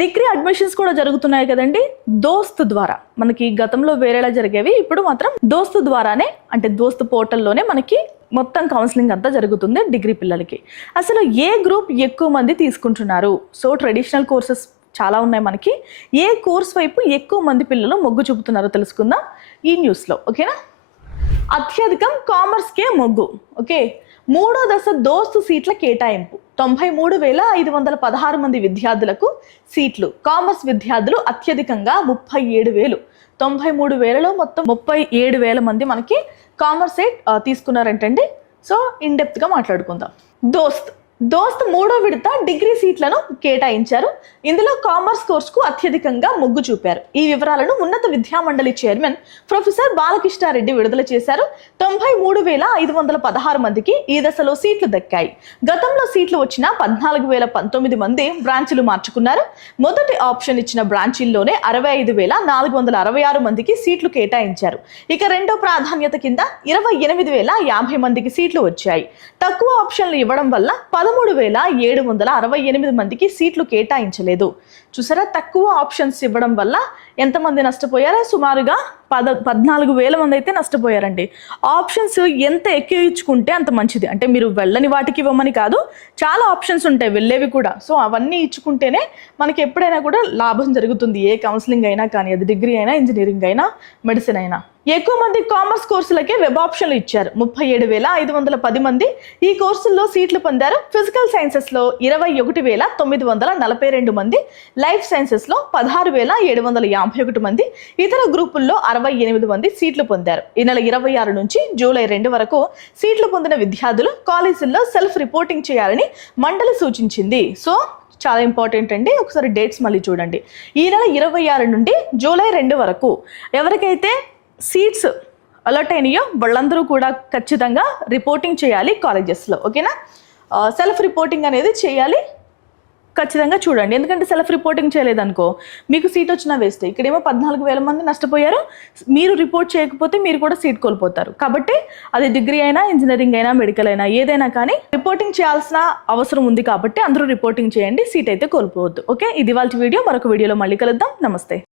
Degree admissions కూడా జరుగుతున్నాయి కదండి దోస్త్ ద్వారా. మనకి గతంలో వేరేలా జరిగేవి, ఇప్పుడు మాత్రం దోస్త్ ద్వారానే, అంటే దోస్త్ పోర్టల్లోనే మనకి మొత్తం కౌన్సిలింగ్ అంతా జరుగుతుంది డిగ్రీ పిల్లలకి. అసలు ఏ గ్రూప్ ఎక్కువ మంది తీసుకుంటున్నారు? సో ట్రెడిషనల్ కోర్సెస్ చాలా ఉన్నాయి మనకి. ఏ కోర్స్ వైపు ఎక్కువ మంది పిల్లలు మొగ్గు చూపుతున్నారో తెలుసుకుందాం ఈ న్యూస్లో, ఓకేనా? అత్యధికం కామర్స్కే మొగ్గు. ఓకే, మూడో దశ దోస్తు సీట్ల కేటాయింపు. 93,516 మంది విద్యార్థులకు సీట్లు. కామర్స్ విద్యార్థులు అత్యధికంగా 37,000. 93,000లో మొత్తం 37,000 మంది మనకి కామర్స్ తీసుకున్నారంటండి. సో ఇన్ డెప్త్గా మాట్లాడుకుందాం. దోస్త్ మూడో విడత డిగ్రీ సీట్లను కేటాయించారు. ఇందులో కామర్స్ కోర్సుకు అత్యధికంగా మొగ్గు చూపారు. ఈ వివరాలను ఉన్నత విద్యామండలి చైర్మన్ ప్రొఫెసర్ బాలకృష్ణారెడ్డి విడుదల చేశారు. 93,516 మందికి ఈ దశలో సీట్లు దక్కాయి. గతంలో సీట్లు వచ్చిన 14,019 మంది బ్రాంచీలు మార్చుకున్నారు. మొదటి ఆప్షన్ ఇచ్చిన బ్రాంచీల్లోనే 65,466 మందికి సీట్లు కేటాయించారు. ఇక రెండో ప్రాధాన్యత కింద 28,050 మందికి సీట్లు వచ్చాయి. తక్కువ ఆప్షన్లు ఇవ్వడం వల్ల 13,768 మందికి సీట్లు కేటాయించలేదు. చూసారా, తక్కువ ఆప్షన్స్ ఇవ్వడం వల్ల ఎంతమంది నష్టపోయారో? సుమారుగా 14,000 మంది అయితే నష్టపోయారండి. ఆప్షన్స్ ఎంత ఎక్కువ ఇచ్చుకుంటే అంత మంచిది. అంటే మీరు వెళ్ళని వాటికి ఇవ్వమని కాదు, చాలా ఆప్షన్స్ ఉంటాయి వెళ్ళేవి కూడా. సో అవన్నీ ఇచ్చుకుంటేనే మనకి ఎప్పుడైనా కూడా లాభం జరుగుతుంది. ఏ కౌన్సిలింగ్ అయినా కానీ, అది డిగ్రీ అయినా, ఇంజనీరింగ్ అయినా, మెడిసిన్ అయినా. ఎక్కువ మంది కామర్స్ కోర్సులకే వెబ్ ఆప్షన్లు ఇచ్చారు. 37,510 మంది ఈ కోర్సుల్లో సీట్లు పొందారు. ఫిజికల్ సైన్సెస్లో 21,942 మంది, లైఫ్ సైన్సెస్లో 16,751 మంది, ఇతర గ్రూపుల్లో 68 మంది సీట్లు పొందారు. ఈ నెల 26 నుంచి జూలై 2 వరకు సీట్లు పొందిన విద్యార్థులు కాలేజీల్లో సెల్ఫ్ రిపోర్టింగ్ చేయాలని మండలి సూచించింది. సో చాలా ఇంపార్టెంట్ అండి. ఒకసారి డేట్స్ మళ్ళీ చూడండి. ఈ నెల 26 నుండి జూలై 2 వరకు ఎవరికైతే సీట్స్ అలర్ట్ అయినాయో వాళ్ళందరూ కూడా ఖచ్చితంగా రిపోర్టింగ్ చేయాలి కాలేజెస్లో, ఓకేనా? సెల్ఫ్ రిపోర్టింగ్ అనేది చేయాలి ఖచ్చితంగా. చూడండి, ఎందుకంటే సెల్ఫ్ రిపోర్టింగ్ చేయలేదనుకో మీకు సీట్ వచ్చినా వేస్ట్. ఇక్కడేమో 14,000 మంది నష్టపోయారు. మీరు రిపోర్ట్ చేయకపోతే మీరు కూడా సీట్ కోల్పోతారు. కాబట్టి అది డిగ్రీ అయినా, ఇంజనీరింగ్ అయినా, మెడికల్ అయినా, ఏదైనా కానీ రిపోర్టింగ్ చేయాల్సిన అవసరం ఉంది. కాబట్టి అందరూ రిపోర్టింగ్ చేయండి, సీట్ అయితే కోల్పోవద్దు. ఓకే, ఇది వాళ్ళ వీడియో. మరొక వీడియోలో మళ్ళీ కలుద్దాం. నమస్తే.